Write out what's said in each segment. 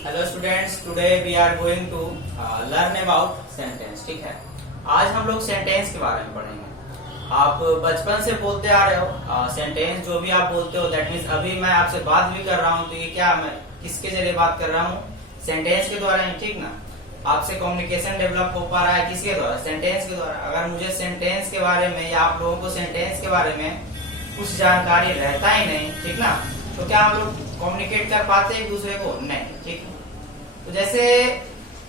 Hello students, today we are going to learn about sentence. ठीक है, आज हम लोग सेंटेंस के बारे में पढ़ेंगे। आप बचपन से बोलते आ रहे हो सेंटेंस, जो भी आप बोलते हो दैट मीन्स अभी मैं आपसे बात भी कर रहा हूँ तो ये क्या, मैं किसके जरिए बात कर रहा हूँ? सेंटेंस के द्वारा ही, ठीक ना। आपसे कम्युनिकेशन डेवलप हो पा रहा है किसके द्वारा? सेंटेंस के द्वारा। अगर मुझे सेंटेंस के बारे में या आप लोगों को सेंटेंस के बारे में कुछ जानकारी रहता ही नहीं, ठीक ना, तो क्या हम लोग कम्युनिकेट कर पाते एक दूसरे को? नहीं, ठीक है। तो जैसे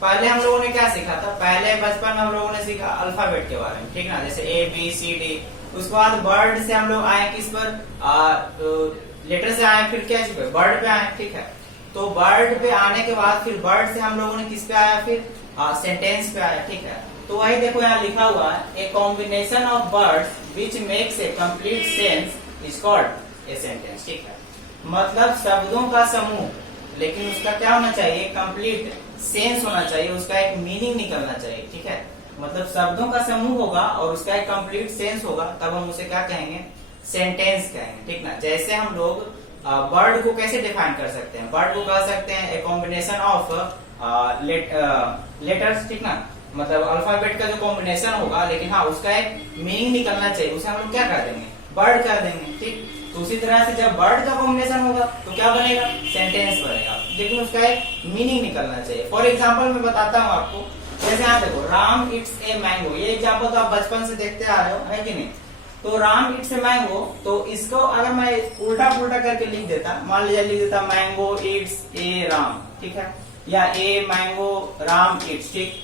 पहले हम लोगों ने क्या सीखा था? पहले बचपन में हम लोगों ने सीखा अल्फाबेट के बारे में, ठीक ना, जैसे ए बी सी डी। उसके बाद वर्ड से हम लोग आए किस पर? लेटर से आए, फिर क्या चुके? वर्ड पे आए, ठीक है। तो वर्ड पे आने के बाद फिर वर्ड से हम लोगों ने किस पे आया? फिर सेंटेंस पे आया, ठीक है। तो वही देखो यहाँ लिखा हुआ है, a combination of words which makes a complete sense is called a sentence, ठीक है। मतलब शब्दों का समूह, लेकिन उसका क्या होना चाहिए? कंप्लीट सेंस होना चाहिए, उसका एक मीनिंग निकलना चाहिए, ठीक है। मतलब शब्दों का समूह होगा और उसका एक कंप्लीट सेंस होगा, तब हम उसे क्या कहेंगे? सेंटेंस कहेंगे, ठीक ना। जैसे हम लोग वर्ड को कैसे डिफाइन कर सकते हैं? वर्ड को कह सकते हैं ए कॉम्बिनेशन ऑफ लेटर्स, ठीक ना, मतलब अल्फाबेट का जो कॉम्बिनेशन होगा, लेकिन हाँ उसका एक मीनिंग निकलना चाहिए, उसे हम लोग क्या कर देंगे? वर्ड कर देंगे, ठीक। तो उसी तरह से जब वर्ड का कॉम्बिनेशन होगा तो क्या बनेगा? सेंटेंस बनेगा, लेकिन उसका एक मीनिंग निकलना चाहिए। फॉर एग्जाम्पल मैं बताता हूँ आपको, जैसे यहाँ देखो, राम इट्स ए मैंगो। ये एग्जाम्पल तो आप बचपन से देखते आ रहे हो, है कि नहीं? तो राम इट्स ए मैंगो, तो इसको अगर मैं उल्टा पुल्टा करके लिख देता, मान लीजिए लिख देता मैंगो इट्स ए राम, ठीक है, या ए मैंगो राम इट्स, ठीक।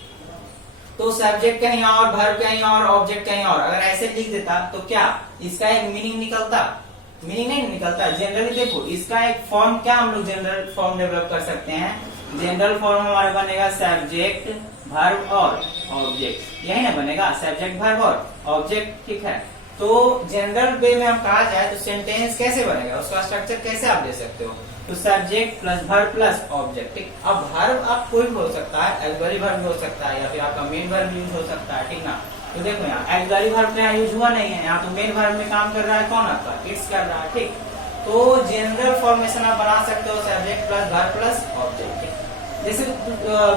तो सब्जेक्ट कहीं और, वर्ब कहीं और, ऑब्जेक्ट कहीं और, अगर ऐसे लिख देता तो क्या इसका एक मीनिंग निकलता? मीनिंग नहीं निकलता। जनरली देखो, इसका एक फॉर्म, क्या हम लोग जनरल फॉर्म डेवलप कर सकते हैं? जनरल फॉर्म हमारे बनेगा सब्जेक्ट वर्ब और ऑब्जेक्ट, यही ना बनेगा, सब्जेक्ट वर्ब और ऑब्जेक्ट, ठीक है। तो जनरल वे में हम कहा जाए तो सेंटेंस कैसे बनेगा, उसका स्ट्रक्चर कैसे आप दे सकते हो? तो subject plus verb plus object, ठीक। अब वर्ब आप कोई भी हो सकता है, ऑक्सिलरी वर्ब भी हो सकता है, या फिर आपका मेन वर्ब यूज हो सकता है, ठीक ना। तो देखो यहाँ ऑक्सिलरी वर्ब का यूज हुआ नहीं है, यहाँ तो मेन वर्ब में काम कर रहा है कौन? आपका इट्स कर रहा है, ठीक। तो जनरल फॉर्मेशन आप बना सकते हो subject plus verb plus object, ठीक। जैसे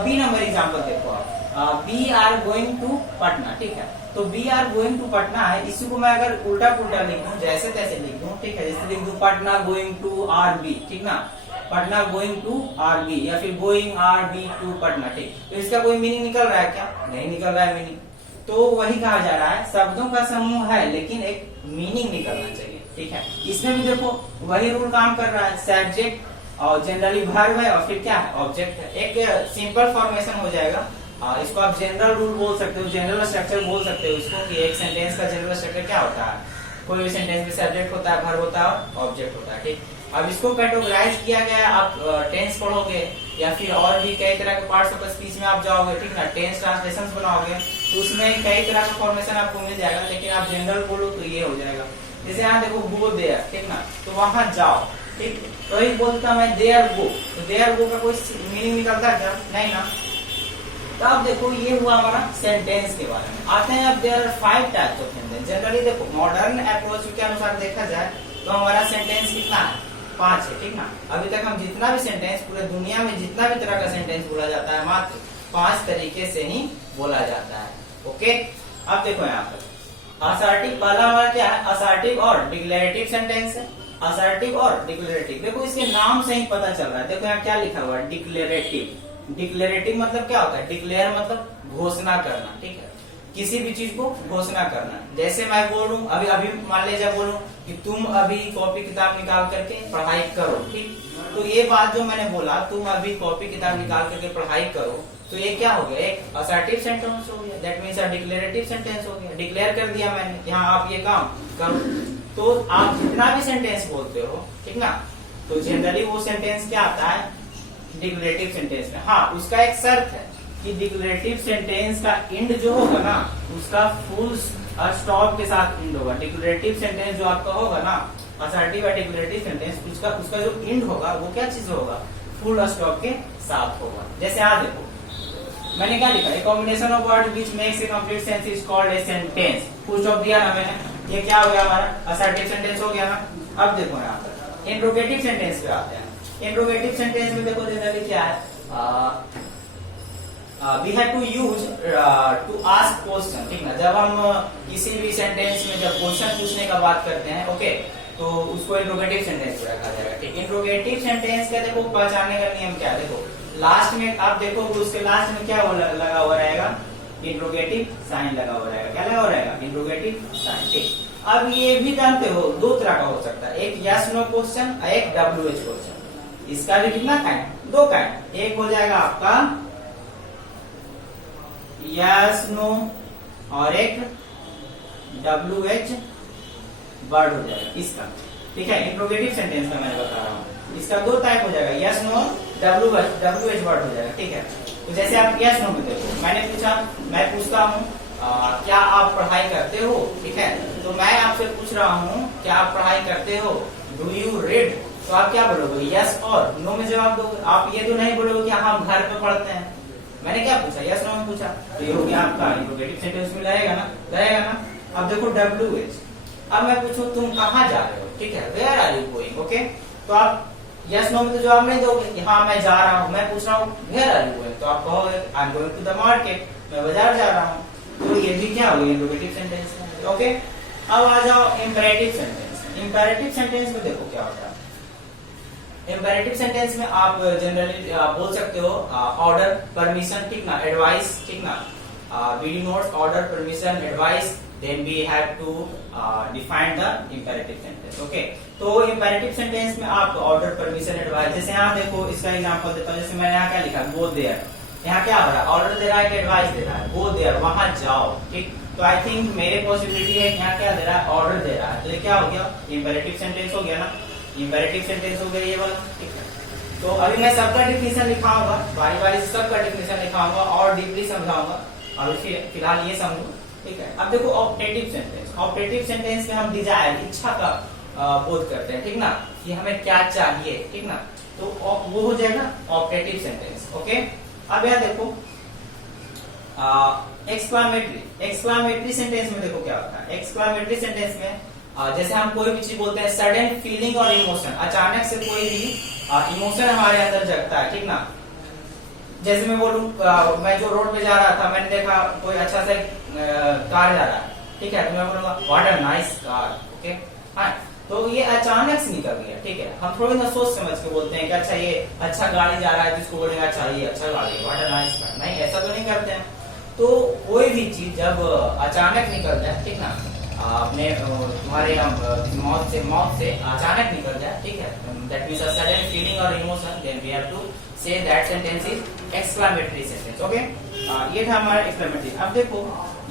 बी नंबर एग्जाम्पल देखो आप, we are going to Patna, ठीक है। तो we are going to Patna है, इसी को मैं अगर उल्टा पुल्टा लिख दूं, जैसे तैसे लिख दूं, ठीक है, जैसे लिख दूं Patna going to are we, ठीक ना, Patna going to are we, या फिर going are we to Patna, ठीक। तो इसका कोई मीनिंग निकल रहा है क्या? नहीं निकल रहा है मीनिंग। तो वही कहा जा रहा है, शब्दों का समूह है लेकिन एक मीनिंग निकलना चाहिए, ठीक है। इसमें भी देखो वही रूल काम कर रहा है, सब्जेक्ट और जनरली वर्ब है और फिर क्या है? ऑब्जेक्ट है। एक सिंपल फॉर्मेशन हो जाएगा। इसको आप जनरल रूल बोल सकते हो, जनरल स्ट्रक्चर बोल सकते हो इसको, कि एक सेंटेंस का जनरल स्ट्रक्चर क्या होता है? कोई भी सेंटेंस में सब्जेक्ट होता है, वर्ब होता है और ऑब्जेक्ट होता है, ठीक। अब इसको कैटेगराइज किया गया है, आप टेंस पढ़ोगे या फिर और भी कई तरह के पार्ट्स ऑफ स्पीच में आप जाओगे, ठीक ना, टेंस ट्रांसलेशन बनाओगे तो उसमें कई तरह का फॉर्मेशन आपको मिल जाएगा, लेकिन आप जनरल बोलो तो ये हो जाएगा। जैसे यहाँ देखो गो देयर, ठीक ना, तो वहां जाओ, ठीक। तो एक बोलता मैं देयर गो, तो देयर गो का कोई मीनिंग निकलता क्या? नहीं ना। तो अब देखो ये हुआ हमारा सेंटेंस के बारे में। आते हैं अब, there are 5 types of sentence. Generally देखो मॉडर्न अप्रोच के अनुसार देखा जाए तो हमारा सेंटेंस कितना है? 5 है, ठीक ना। अभी तक हम जितना भी सेंटेंस, पूरे दुनिया में जितना भी तरह का सेंटेंस बोला जाता है, मात्र 5 तरीके से ही बोला जाता है, ओके। अब देखो यहाँ पर असर्टिव, पहला हमारा क्या है? असर्टिव और डिक्लेरेटिव सेंटेंस है। असर्टिव और डिक्लेरेटिव, देखो इसके नाम से ही पता चल रहा है। देखो यहाँ क्या लिखा हुआ है? डिक्लेरेटिव। डिक्लेरेटिव मतलब क्या होता है? डिक्लेयर मतलब घोषणा करना, ठीक है, किसी भी चीज को घोषणा करना। जैसे मैं बोलूं, अभी अभी मान लीजिए बोलूं कि तुम अभी कॉपी किताब निकाल करके पढ़ाई करो, ठीक। तो ये बात जो मैंने बोला, तुम अभी कॉपी किताब निकाल करके पढ़ाई करो, तो ये क्या हो गया? एक असर्टिव सेंटेंस हो गया, दैट मीन्स डिक्लेरेटिव सेंटेंस हो गया। डिक्लेयर कर दिया मैंने, यहाँ आप ये काम करो। तो आप जितना भी सेंटेंस बोलते हो, ठीक ना, तो जनरली वो सेंटेंस क्या आता है? डिक्लेरेटिव सेंटेंस में। हाँ, उसका एक शर्त है कि डिक्लेरेटिव सेंटेंस का एंड जो होगा ना, उसका फुल स्टॉप के साथ एंड होगा। डिक्लेरेटिव सेंटेंस जो आपका होगा ना, असर्टिव या डिक्लेरेटिव सेंटेंस, उसका जो एंड होगा वो क्या चीज होगा? फुल स्टॉप के साथ होगा। जैसे यहाँ देखो मैंने क्या लिखा? A combination of word which makes a complete sense is called a sentence. Full stop दिया ना मैंने, ये क्या हो गया हमारा? असर्टिव सेंटेंस हो गया ना। अब देखो यहाँ पर इंट्रोगेटिव सेंटेंस पे आते हैं। इंट्रोगेटिव सेंटेंस में देखो जनरली क्या है? We have to use to ask question, ठीक ना। जब हम किसी भी सेंटेंस में जब क्वेश्चन पूछने का बात करते हैं, ओके, तो उसको इंट्रोगेटिव सेंटेंस रखा जाएगा, ठीक। इंट्रोगेटिव सेंटेंस का देखो पहचानने का नियम क्या है, देखो लास्ट में आप देखो उसके लास्ट में क्या लगा हुआ रहेगा, इंट्रोगेटिव साइन लगा हुआ रहेगा। क्या लगा हुआ रहेगा? इंट्रोगेटिव साइन, ठीक। अब ये भी जानते हो दो तरह का हो सकता है, एक यस नो क्वेश्चन और एक WH क्वेश्चन। इसका भी कितना काइंड? दो काइंड। एक हो जाएगा आपका यस नो और एक WH वर्ड हो जाएगा इसका, ठीक है। इंट्रोगेटिव सेंटेंस का मैंने बता रहा हूँ, इसका दो टाइप हो जाएगा, यस नो WH वर्ड हो जाएगा, ठीक है। तो जैसे आप यस नो में देखो, मैंने पूछा, मैं पूछता हूँ क्या आप पढ़ाई करते हो, ठीक है। तो मैं आपसे पूछ रहा हूँ क्या आप पढ़ाई करते हो, डू यू रीड, तो आप क्या बोलोगे? यस और नो में जवाब दोगे। आप ये तो नहीं बोलोगे कि हम घर पे पढ़ते हैं। मैंने क्या पूछा? यस नो में पूछा, तो ये हो गया आपका इंट्रोगेटिव सेंटेंस में रहेगा ना, रहेगा ना। अब देखो WH, अब मैं पूछूं तुम कहाँ जा रहे हो, ठीक है, where are you going, okay. तो आप यस नो में तो जवाब नहीं दोगे कि हाँ मैं जा रहा हूँ। मैं पूछ रहा हूँ वेयर आर यू गोइंग, तो आप कहोगे I am going to the market, मैं बाजार जा रहा हूँ। तो ये भी क्या हो गया? इंट्रोगेटिव सेंटेंस में, ओके। अब आ जाओ इंपेरेटिव सेंटेंस। इंपेरेटिव सेंटेंस में देखो क्या होता है। इंपेरेटिव सेंटेंस में आप जनरली बोल सकते हो ऑर्डर, परमिशन, ठीक ना, एडवाइस, ठीक ना, video notes, order, permission, advice, then we have to define the imperative sentence, okay। तो imperative sentence में आप ऑर्डर, परमिशन, एडवाइस, जैसे यहाँ देखो इसका एग्जांपल देता हूँ। जैसे मैंने यहाँ क्या लिखा, गो देयर, यहाँ क्या हो रहा है? ऑर्डर दे रहा है कि एडवाइस दे रहा है? गो देयर, वहां जाओ, ठीक। तो आई थिंक मेरे पॉसिबिलिटी है यहाँ क्या दे रहा है? ऑर्डर दे रहा है, तो ये क्या हो गया? इंपेरेटिव सेंटेंस हो गया ना, इंपेरेटिव सेंटेंस हो गया ये वाला, ठीक है। तो अभी मैं सबका डिफिनेशन लिखाऊंगा, बारी बारी से सबका डिफिनेशन लिखाऊंगा और डीपली समझाऊंगा। अभी फिलहाल ये समझो, ठीक है। अब देखो ऑप्टेटिव सेंटेंस। ऑप्टेटिव सेंटेंस में हम डिजायर, इच्छा का बोध करते हैं, ठीक ना, कि हमें क्या चाहिए, ठीक ना। तो वो हो जाएगा ऑप्टेटिव सेंटेंस, ओके। अब यहाँ देखो एक्सक्लामेटरी। एक्सक्लामेटरी सेंटेंस में देखो क्या होता है। एक्सक्लामेटरी सेंटेंस में जैसे हम कोई भी चीज बोलते हैं, सडन फीलिंग और इमोशन, अचानक से कोई भी इमोशन हमारे अंदर जगता है, ठीक ना। जैसे मैं बोलूं मैं जो रोड पे जा रहा था, मैंने देखा कोई अच्छा से कार जा रहा है, ठीक है, तो मैं बोलूंगा what a nice car, okay. हाँ, तो ये अचानक से निकल गया, ठीक है। हम थोड़ी ना सोच समझ के बोलते हैं कि अच्छा ये अच्छा गाड़ी जा रहा है, जिसको बोलेंगे अच्छा ये अच्छा गाड़ी है, व्हाट अ नाइस कार। नहीं, ऐसा तो नहीं करते हैं। तो कोई भी चीज जब अचानक निकल जाए, ठीक ना, अपने तुम्हारे मौत से अचानक निकल जाए, ठीक है, that means a sudden feeling और emotion, then we have to say that sentence is exclamatory sentence, okay. ये था हमारा एक्सक्लामेटरी। अब देखो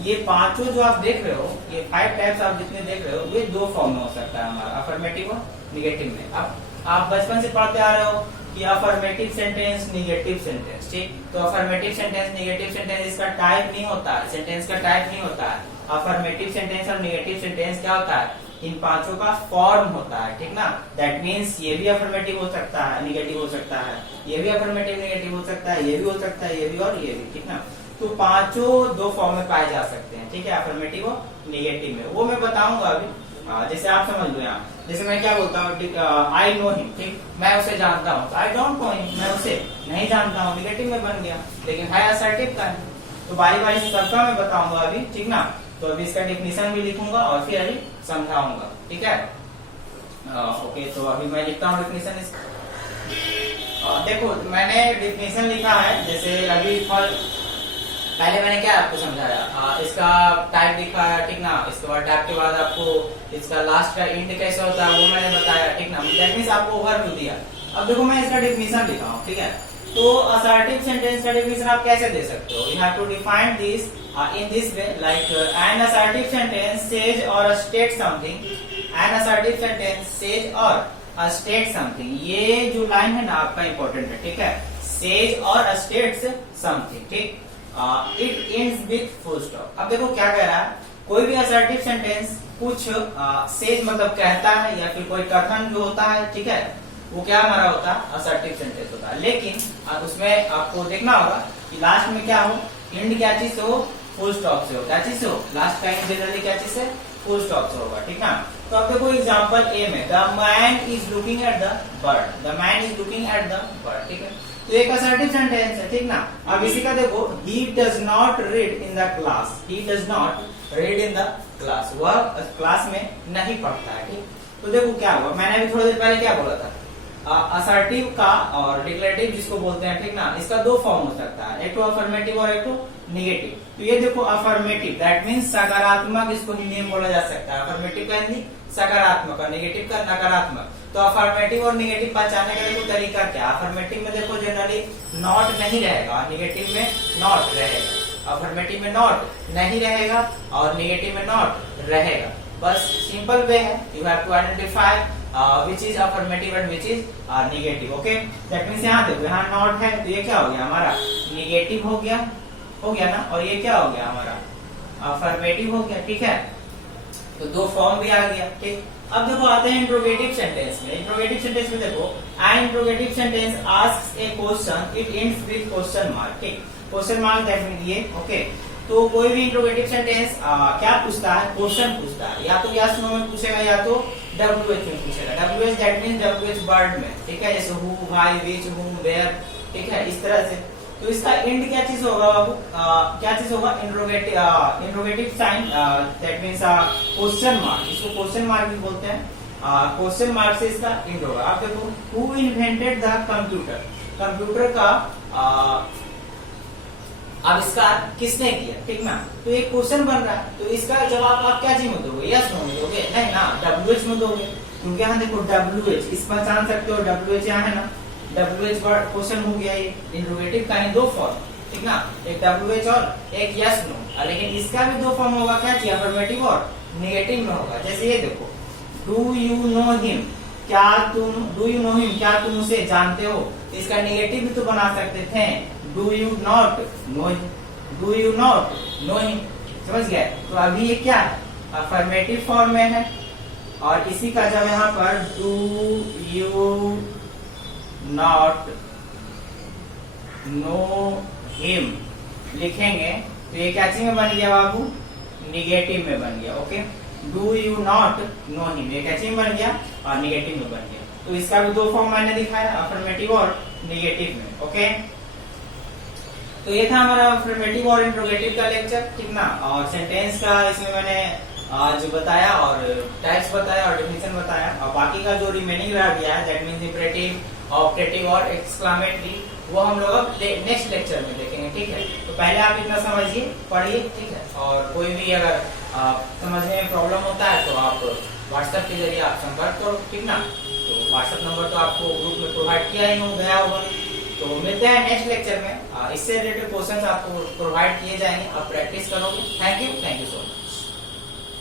ये पांचों जो आप देख रहे हो, ये 5 टाइप्स आप जितने देख रहे हो, ये 2 फॉर्म में हो सकता है हमारा, अफर्मेटिव और निगेटिव में। अब आप बचपन से पढ़ते आ रहे हो कि अफर्मेटिव सेंटेंस, निगेटिव सेंटेंस, ठीक। तो अफर्मेटिव सेंटेंस, निगेटिव सेंटेंस इसका टाइप नहीं होता है, सेंटेंस का टाइप नहीं होता है। अफर्मेटिव सेंटेंस और निगेटिव सेंटेंस क्या होता है? इन पांचों का फॉर्म होता है, ठीक ना। दैट मीन्स ये भी अफर्मेटिव हो सकता है, निगेटिव हो सकता है, ये भी अफर्मेटिव निगेटिव हो सकता है, ये भी हो सकता है, ये भी और ये भी, ठीक ना। तो पांचों 2 फॉर्म में पाए जा सकते हैं, ठीक है, अफर्मेटिव और निगेटिव में। वो मैं बताऊंगा अभी, जैसे आप समझ लो यहाँ। जैसे मैं क्या बोलता हूँ, आई नो हिम, ठीक, मैं उसे जानता हूँ। आई डोंट नो हिम, मैं उसे नहीं जानता हूँ, निगेटिव में बन गया, लेकिन है असर्टिव का है। तो बारी बारी सबका मैं बताऊंगा अभी, ठीक ना। तो अभी इसका डिफिनेशन भी लिखूंगा और फिर अभी समझाऊंगा, ठीक है। ओके, तो अभी मैं लिखता हूँ डिफिनेशन इसका। देखो मैंने डिफिनेशन लिखा है, जैसे अभी पहले मैंने क्या आपको समझाया, इसका टाइप लिखा है, ठीक ना। इसके बाद टाइप के बाद आपको इसका लास्ट का एंड कैसे होता है वो मैंने बताया, ठीक ना। दैट मींस आपको ओवरव्यू दिया। अब देखो मैं इसका डिफिनेशन लिखा हूँ, ठीक है। तो असर्टिव सेंटेंस का डिफिनेशन आप कैसे दे सकते हो? You have to define this in this way, like an assertive sentence says or states something, an assertive sentence says or states something। ये जो लाइन है ना आपका इंपॉर्टेंट है, ठीक है, says or states something, ठीक। it ends with full stop। अब देखो क्या कह रहा है, कोई भी assertive sentence कुछ says मतलब कहता है या फिर कोई कथन जो होता है, ठीक है, वो क्या हमारा होता है? assertive sentence होता है। लेकिन उसमें आपको देखना होगा कि लास्ट में क्या हो, एंड क्या चीज हो? फुल स्टॉप से हो। क्या चीज से हो? लास्ट का एंड जनरली क्या चीज से? फुल स्टॉप से होगा, ठीक ना। तो अब देखो एग्जांपल ए में, the man is looking at the bird, the man is looking at the bird, ठीक है। तो एक असर्टिव सेंटेंस है, ठीक ना। अब इसी का देखो, he does not read in the class, he does not read in the class, वह क्लास में नहीं पढ़ता है, ठीक। तो देखो क्या हुआ, मैंने अभी थोड़ी देर पहले क्या बोला था, असर्टिव का और डिक्लेरेटिव जिसको बोलते हैं, ठीक ना, इसका दो फॉर्म हो सकता है, एक तो अफर्मेटिव और एक तो निगेटिव। तो ये देखो अफर्मेटिव दैट मीन्स सकारात्मक, इसको हिंदी में बोला जा सकता है। अफर्मेटिव का हिंदी सकारात्मक और निगेटिव का नकारात्मक। तो अफर्मेटिव और निगेटिव पहचानने का देखो तरीका क्या। अफर्मेटिव में देखो जनरली नॉट नहीं रहेगा, निगेटिव में नॉट रहेगा। अफर्मेटिव में नॉट नहीं रहेगा और निगेटिव में नॉट रहेगा। बस सिंपल वे है, you have to identify which is affirmative and which is negative, okay? That means यहाँ देखो, यहाँ नॉट है तो ये क्या हो गया हमारा निगेटिव हो गया ना, और ये क्या हो गया हमारा अफर्मेटिव हो गया, ठीक है। तो दो फॉर्म भी आ गया, ठीक। अब देखो आते हैं इंट्रोगेटिव सेंटेंस में। इंट्रोगेटिव सेंटेंस में देखो, an interrogative sentence asks a question, it ends with question mark, ठीक। Question mark definitely, okay. तो कोई भी इंट्रोगेटिव सेंटेंस क्या पूछता है, क्वेश्चन पूछता है, या तो यस नो में पूछेगा या तो WH में पूछेगा। WH that means WH word में, ठीक है, जैसे हु, व्हाई, व्हिच, हुम, वेयर, ठीक है, इस तरह से। तो इसका एंड क्या चीज होगा बाबू, क्या चीज होगा, interrogative sign, that means question mark, इसको क्वेश्चन मार्क भी बोलते हैं। क्वेश्चन मार्क से इसका एंड होगा। आप देखो, who invented the computer, computer का आविष्कार किसने किया, ठीक ना। तो एक क्वेश्चन बन रहा है, तो इसका जवाब आप क्या चीज में दोगे, यस नो में दोगे, नहीं ना, WH में दोगे, क्योंकि यहाँ देखो WH, इस पहचान सकते हो WH यहाँ है ना, WH वर्ड क्वेश्चन हो गया। ये इंट्रोगेटिव का है दो फॉर्म, ठीक ना, एक WH और एक यस नो। लेकिन इसका भी दो फॉर्म होगा, क्या चाहिए, अफर्मेटिव और निगेटिव में होगा। जैसे ये देखो, डू यू नो हिम, क्या तुम, डू यू नो हिम, क्या तुम उसे जानते हो। इसका निगेटिव भी तो बना सकते थे, do you not know him, do you not know him, समझ गए। तो अभी ये क्या है, अफर्मेटिव फॉर्म में है, और इसी का जब यहाँ पर do you not know him लिखेंगे तो ये क्या चीज में बन गया बाबू, निगेटिव में बन गया, okay. Do you not know him ये क्या चीज बन गया, और निगेटिव में बन गया। तो इसका भी दो फॉर्म मैंने दिखाया, अफर्मेटिव और निगेटिव में, ओके। तो ये था हमारा अफर्मेटिव और इंट्रोगेटिव का लेक्चर, ठीक ना। और सेंटेंस का इसमें मैंने जो बताया और टाइप्स बताया और डेफिनेशन बताया, और बाकी का जो रिमेनिंग रह गया है दैट मींस इंपरेटिव, ऑब्जेक्टिव और एक्सक्लेमेटरी, वो हम लोग अब नेक्स्ट लेक्चर में देखेंगे, ठीक है। तो पहले आप इतना समझिए, पढ़िए, ठीक है। और कोई भी अगर समझने में प्रॉब्लम होता है तो आप व्हाट्सएप के जरिए आप संपर्क करो, ठीक ना। तो व्हाट्सएप नंबर तो आपको ग्रुप में प्रोवाइड किया ही गया होगा। तो मिलते हैं नेक्स्ट लेक्चर में, इससे रिलेटेड क्वेश्चंस आपको प्रोवाइड किए जाएंगे, आप प्रैक्टिस करोगे। Thank you.